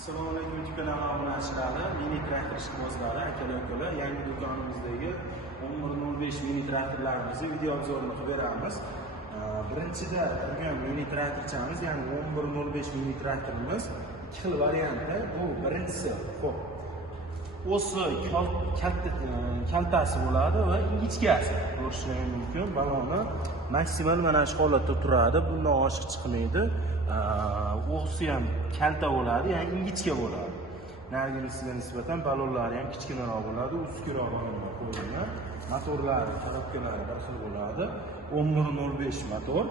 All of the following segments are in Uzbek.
Assalomu alaykum YouTube kanali obunachilar. Mini traktor ishqibozlari, akalar, yangi do'konimizdagi 1105 mini traktorlarimizni video obzorini qilib beramiz. Birinchida turgan mini traktorchamiz, ya'ni 1105 mini traktorimiz ikki xil variantda. Bu birinchisi, xo'p. O'si kaltasi bo'ladi va ingichkasi. Ko'rishingiz mumkin. Baloni maksimal mana shu holatda turadi. Bundan oshiq chiqmaydi. O'si ham kalta bo'ladi, ya'ni ingichka bo'ladi. Nargilisiga nisbatan balonlari ham kichkinaroq bo'ladi, uskirroq balonlar qo'yilgan. Motorlari, korobkalari bir xil bo'ladi. 1105 motor.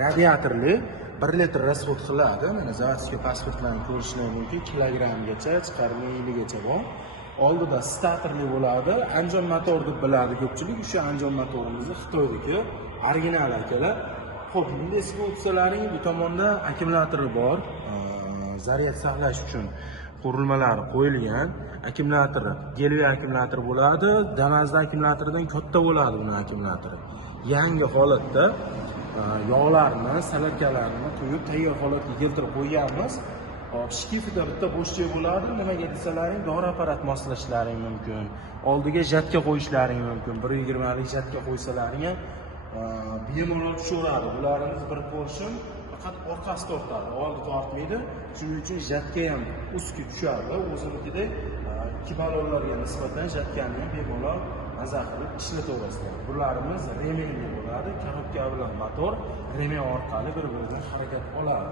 Radiatorli 1 litr rasxod qiladi. Mana zavodskiy pasportlarni ko'rishingiz mumkin. Kilogrammgacha, chiqarmayligacha bor. Oldida statorli bo'ladi. Anjon motor deb biladi ko'pchilik. O'sha Anjon motorimizni Xitoydagi original akalar. Xo'p, endi eski opsiyalaring bu tomonda akkumulyatori bor. Zaryad saqlash uchun qurilmalari qo'yilgan. Akkumulyatori gelviy akkumulyator bo'ladi. Damazda akkumulyatoridan katta bo'ladi buning akkumulyatori. Yangi holatda yog'larni, salarkalarni qo'yib tayyor holatga keltirib qo'yganmiz. Shkifida bitta bo'shlik bo'ladi. Nimaga desalaring, dori apparat moslashlaring mumkin. Oldiga jatka qo'yishlaring mumkin. 1.20 lik jatka qo'ysalaring ham bemalol tushaveradi. Bularimiz bir portion faqat orqasi tortadi, oldi tortmaydi. Shuning uchun jatka ham ustki tushadi. O'zinikidek ikki balonlarga nisbatan jatkani ham bemalol maza qilib ishlataverasizlar. Bularimiz remenli bo'ladi. Korobka bilan motor remen orqali bir-biridan harakat oladi.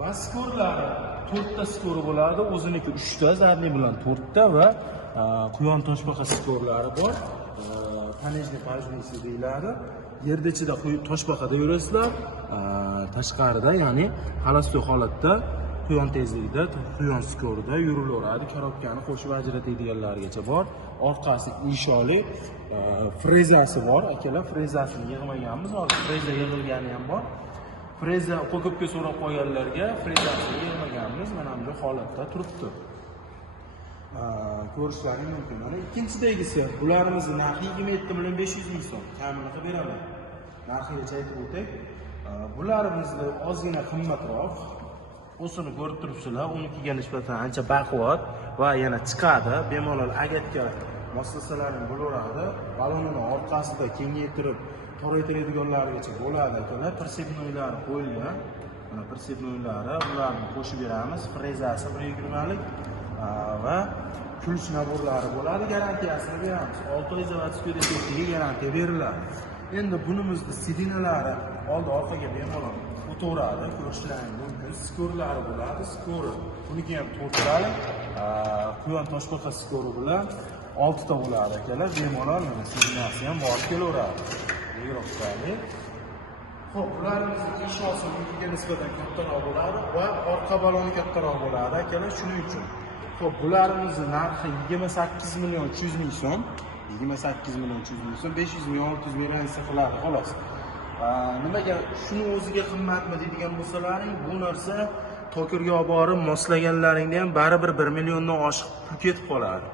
Va skorlari 4 ta skor bo'ladi. O'ziniki 3 ta, zadniy bilan 4 ta va quyon toshbaqa skorlari bor. Tanejni pajnisi deyiladi. Yerda ichida toshbaqada yurasizlar, tashqarida, ya'ni xalostoy holatda quyon tezligida, quyon skorida yurilaveradi. Korobkani qo'shib ajratadiganlargacha bor. Orqasi isholi, frezasi bor. Akalar, frezasini yig'maganmiz. Hozir freza yig'ilgani ham bor. Freza ko'pga so'rab qo'yganlarga frezasini yig'maganmiz. Mana bunday holatda turibdi. Ko'rishlaring mumkin. Mana ikkinchidagisi, bularimizni narxi 27.500 ming so'm. Kamini qilib beraman. Narxigacha aytib o'tay. Bularimizni ozgina qimmatroq. O'sini ko'rib turibsizlar, unikiga nisbatan ancha baquvvat va yana chiqadi. Bemalol agatga moslasalarning bo'laveradi. Balonini orqasida kengaytirib, toraytiradiganlargacha bo'ladi akalar. Persepnoylari qo'yilgan. Mana persepnoylari, bularni qo'shib beramiz. Frezasi 1.20 lik va kulish naborlari bo'ladi. Garantiyasini beramiz. 6 oy zavodskiy defektiga garantiya beriladi. Endi bunimizda sidinalari oldi orqaga bemalol o'taveradi. Ko'rishlaring mumkin. Skorlari bo'ladi. Skori buniki ham 4 tali. Quyon toshbaqa skori bilan 6 ta bo'ladi akalar. Bemalol mana sidinasi ham bor kelaveradi. Yeroqdagi. Xo'p, bularimizni ishosi bunga nisbatan kattaroq bo'ladi va orqa baloni kattaroq bo'ladi akalar. Shuning uchun xo'p, bularimizni narxi 28.300 ming so'm. 28.300 ming so'm, 500 ming, 600 ming ransa qiladi xolos. Nimaga shuni o'ziga qimmatmi deydigan bo'lsalaring, bu narsa tokirga olib borib moslaganlaringda ham baribir 1 milliondan oshiq pul ketib qoladi.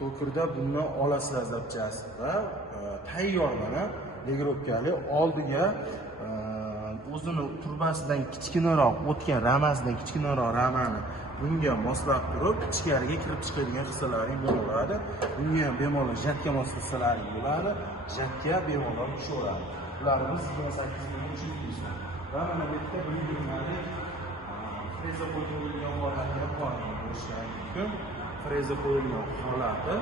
Tokirda bundan olasizlar zapchasi va tayyor mana legirovkali oldiga o'zini turbasidan kichkinaroq o'tgan ramasidan kichkinaroq ramani bunga moslab turib, ichkariga kirib chiqadigan hissalaring bo'laveradi. Bunga ham bemalol jatka moslasalaring bo'ladi. Jatka bemalol tushaveradi. Bularimiz 28.300 ming so'm. Va mana bu yerda 1.20 lik freza qo'yilgan holati ham bor. Ko'rishlaring mumkin. Freza qo'yilgan holati.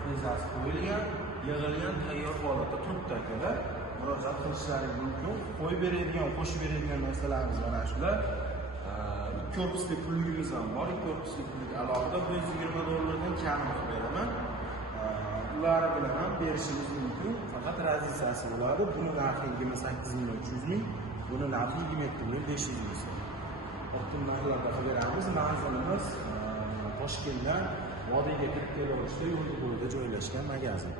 Frezasi qo'yilgan, yig'ilgan tayyor holatda turibdi akalar. Murojaat qilishlaring mumkin. Qo'yib beradigan, qo'shib beradigan narsalarimiz mana shular. Korpusli pulligimiz ham bor. Korpusli pullik alohida $120 kam qilib beraman. Ular bilan ham berishingiz mumkin. Faqat raziyasi bo'ladi. Buni narxi 28.300 ming, buni narxi 27.500 ming so'm. Ortiq narxlarda qilib beramiz. Manzilimiz Toshkentdan Vodiyga kirib kelaverishda yo'l bo'yida joylashgan magazin.